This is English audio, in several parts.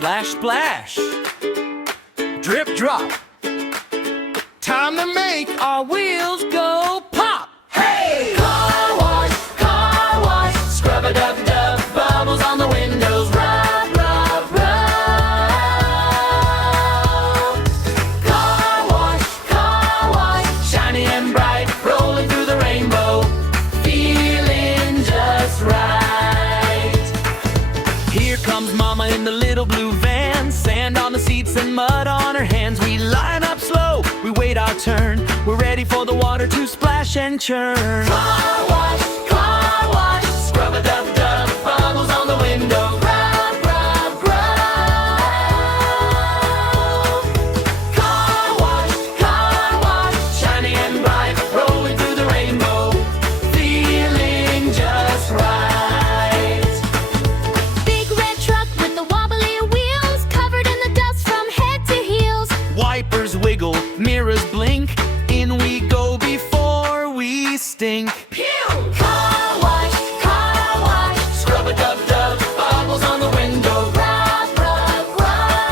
Splash, splash, drip, drop. Time to make our wheels go pop. Hey! Car wash, scrub-a-dub-dub, bubbles on the windows, rub, rub, rub. Car wash, shiny and bright, rolling through the rainbow, feeling just right. Here comes Mama in the little blue van, sand on the seats and mud on her hands. We line up slow, we wait our turn, we're ready for the water to splash and churn. Car wash, scrub-a-dub-dub, bubbles on the window, rub, rub, rub. Car wash, shiny and bright, rolling through the rainbow, feeling just right. Big red truck with the wobbly wheels, covered in the dust from head to heels. Wipers wiggle, mirrors blink, in we go before we stink. Pew! Car wash, scrub-a-dub-dub, bubbles on the window, rub, rub, rub.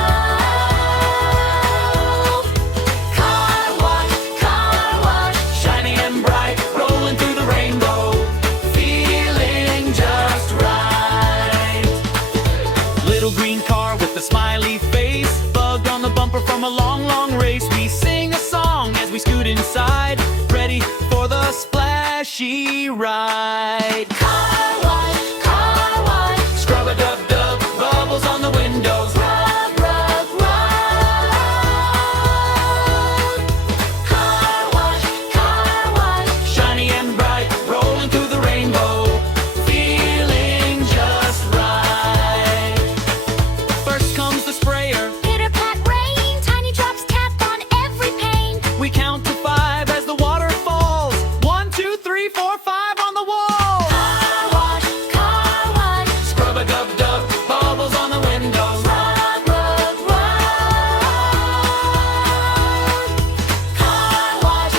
Car wash, shiny and bright, rolling through the rainbow, feeling just right. Little green car with a smiley face, bugged on the bumper from a long, long race. We sing a song as we scoot inside, ready for the splashy ride. Car wash, scrub-a-dub-dub, bubbles on the windows, rub, rub, rub. Car wash, shiny and bright, rolling through the rainbow, feeling just right. First comes the sprayer, Pitter-pat rain, tiny drops tap on every pane. we count to 5 as the water falls. 1, 2, 3, 4, 5 on the wall. Car wash, Scrub-a-dub-dub, bubbles on the windows, rub, rub, rub. Car wash,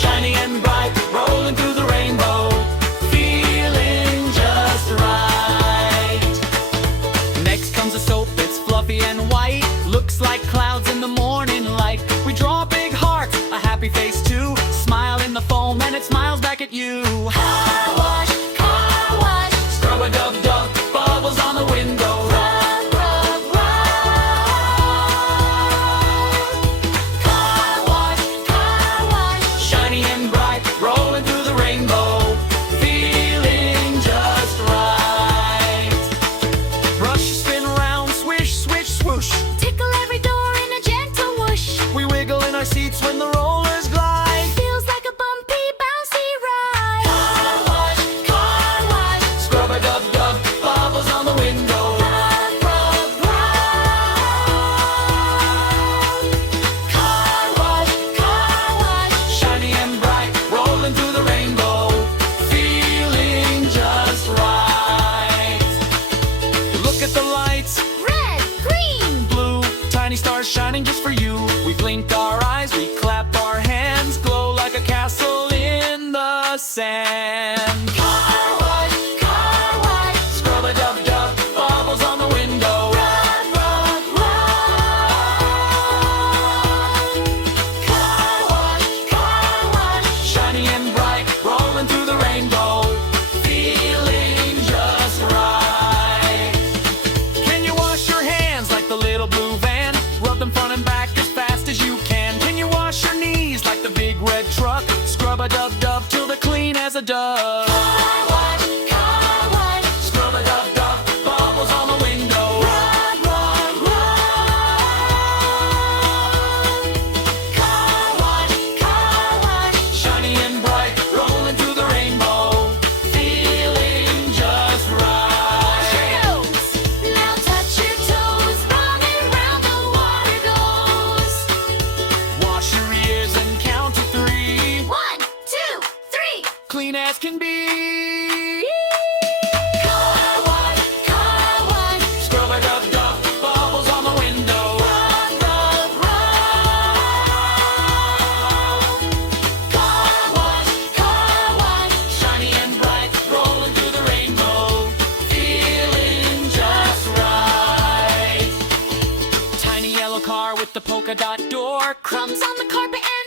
shiny and bright, rolling through the rainbow, feeling just right. Next comes a soap, it's fluffy and white, looks like clouds in the morning light. We draw big hearts, a happy face too, smile in the foam and it smiles back at you. car wash, Scrub-a-dub-dub, bubbles on the window, rub, rub, rub. Car wash, shiny and bright, rolling through the rainbow, feeling just right. Brush, spin around, swish, swish, swoosh. tickle every door in a gentle whoosh. We wiggle in our seats when the rollers glide. Feels like a bumpy, bouncy ride. Car wash, scrub-a-dub-dub, bubbles on the window, rub, rub, rub. Car wash, shiny and bright, rolling through the rainbow, feeling just right. Look at the lights, Red, green, blue, tiny stars shining just for you. We blink our eyes, we clap our hands, glow like a castle in the sand. Car wash, scrub-a-dub-dub, bubbles on the window, rub, rub, rub. Car wash, shiny and bright, rolling through the rainbow, feeling just right. Can you wash your hands like the little blue van? Rub them front and back as fast as you can. Can you wash your knees like the big red truck? Scrub-a-dub-dub till they're clean as a dove. Car wash, scrub-a-dub-dub, bubbles on the window, rub, rub, rub. Car wash, shiny and bright, rolling through the rainbow, feeling just right. now touch your toes, running round the water goes. Wash your ears and count to 3. 1, 2, 3. Clean as can be. with the polka dot door. Crumbs on the carpet and